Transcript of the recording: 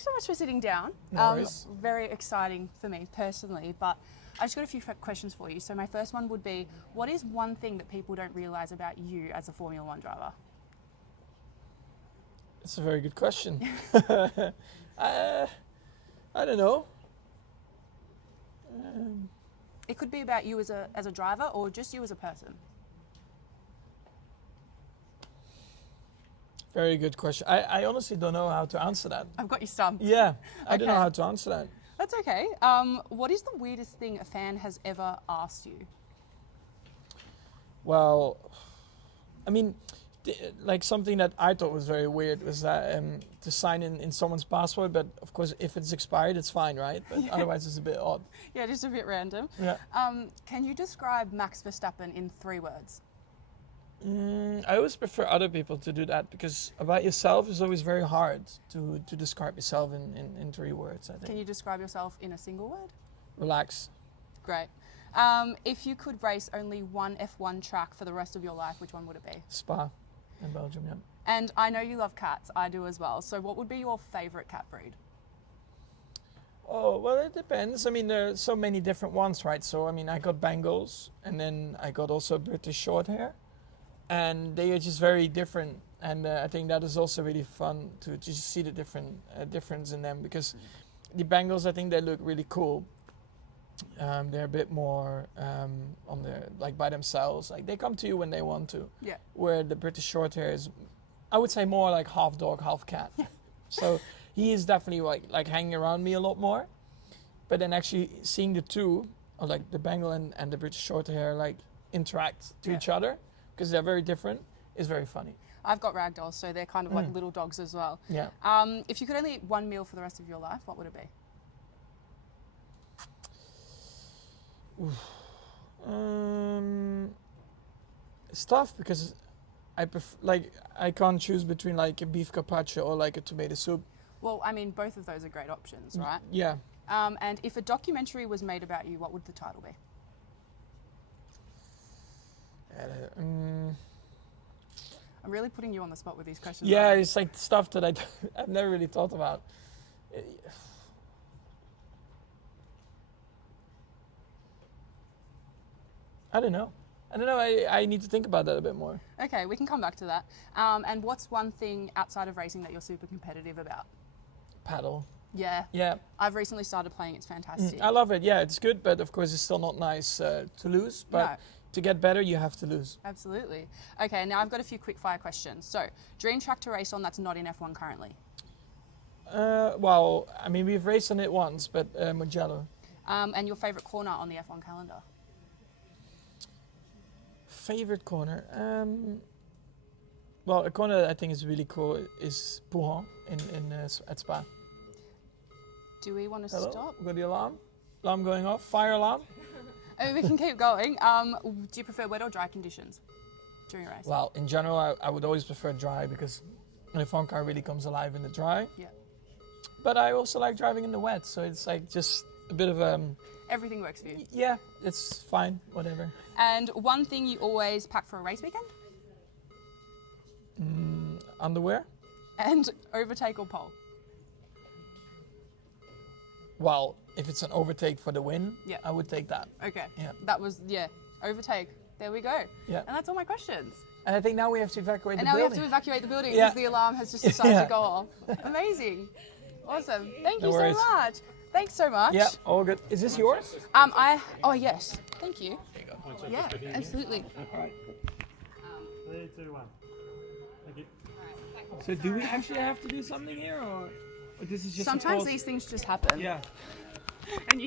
thanks so much for sitting down. No worries. Very exciting for me personally, but I just got a few questions for you. So my first one would be, what is one thing that people don't realise about you as a Formula One driver? It's a very good question. I don't know. It could be about you as a driver or just you as a person. Very good question. I honestly don't know how to answer that. I've got you stumped. Yeah, I don't know Okay. how to answer that. That's okay. What is the weirdest thing a fan has ever asked you? Well, I mean, like something that I thought was very weird was that to sign in someone's passport, but of course if it's expired it's fine, right? But otherwise it's a bit odd. Yeah, just a bit random. Yeah. Can you describe Max Verstappen in 3 words? I always prefer other people to do that because about yourself is always very hard to describe yourself in 3 words, I think. Can you describe yourself in a single word? Relax. Great. If you could race only one F1 track for the rest of your life, which one would it be? Spa in Belgium, yeah. And I know you love cats, I do as well. So what would be your favourite cat breed? Oh, well, it depends. I mean, there are so many different ones, right? So, I mean, I got Bengals and then I got also British short hair. And they are just very different. And I think that is also really fun to just see the difference in them because the Bengals, I think they look really cool. They're a bit more on the like by themselves. Like they come to you when they want to. Yeah. Where the British Shorthair is, I would say more like half dog, half cat. So he is definitely like hanging around me a lot more. But then actually seeing the two, or like the Bengal and the British Shorthair, like interact to each other because they're very different, is very funny. I've got ragdolls, so they're kind of like little dogs as well. Yeah. If you could only eat one meal for the rest of your life, what would it be? It's tough because I can't choose between like a beef carpaccio or like a tomato soup. Well, I mean, both of those are great options, right? Yeah. And if a documentary was made about you, what would the title be? I'm really putting you on the spot with these questions. Yeah, right? it's like stuff that I've never really thought about. I don't know. I need to think about that a bit more. Okay, we can come back to that. And what's one thing outside of racing that you're super competitive about? Paddle. Yeah. Yeah. I've recently started playing. It's fantastic. I love it. Yeah, it's good, but of course it's still not nice to lose. But No. to get better, you have to lose. Absolutely. Okay, now I've got a few quick fire questions. So, dream track to race on that's not in F1 currently? Well, I mean, we've raced on it once, but Mugello. And your favourite corner on the F1 calendar? Favorite corner? Well, a corner that I think is really cool is Pouhon at Spa. Do we want to Hello? stop? Got the alarm? Alarm going off? Fire alarm? I mean, we can keep going. Do you prefer wet or dry conditions during a race? Well, in general, I would always prefer dry because an F1 car really comes alive in the dry. Yeah. But I also like driving in the wet, so it's like just a bit of Everything works for you. yeah, it's fine, whatever. And one thing you always pack for a race weekend? Underwear? And overtake or pole? Well, if it's an overtake for the win, Yeah. I would take that. Okay. Yeah. That was, overtake. There we go. Yeah. And that's all my questions. And I think now we have to evacuate And the now we building. have to evacuate the building Yeah. because the alarm has just decided Yeah. to go off. Amazing. Awesome. Thank No you so worries. much. Thanks so much. Yeah, all good. Is this yours? Oh yes. Thank you. Yeah, absolutely. All right. 3, 2, 1. Thank you. So do we actually have to do something here, or this is just Sometimes these things just happen. Yeah. And you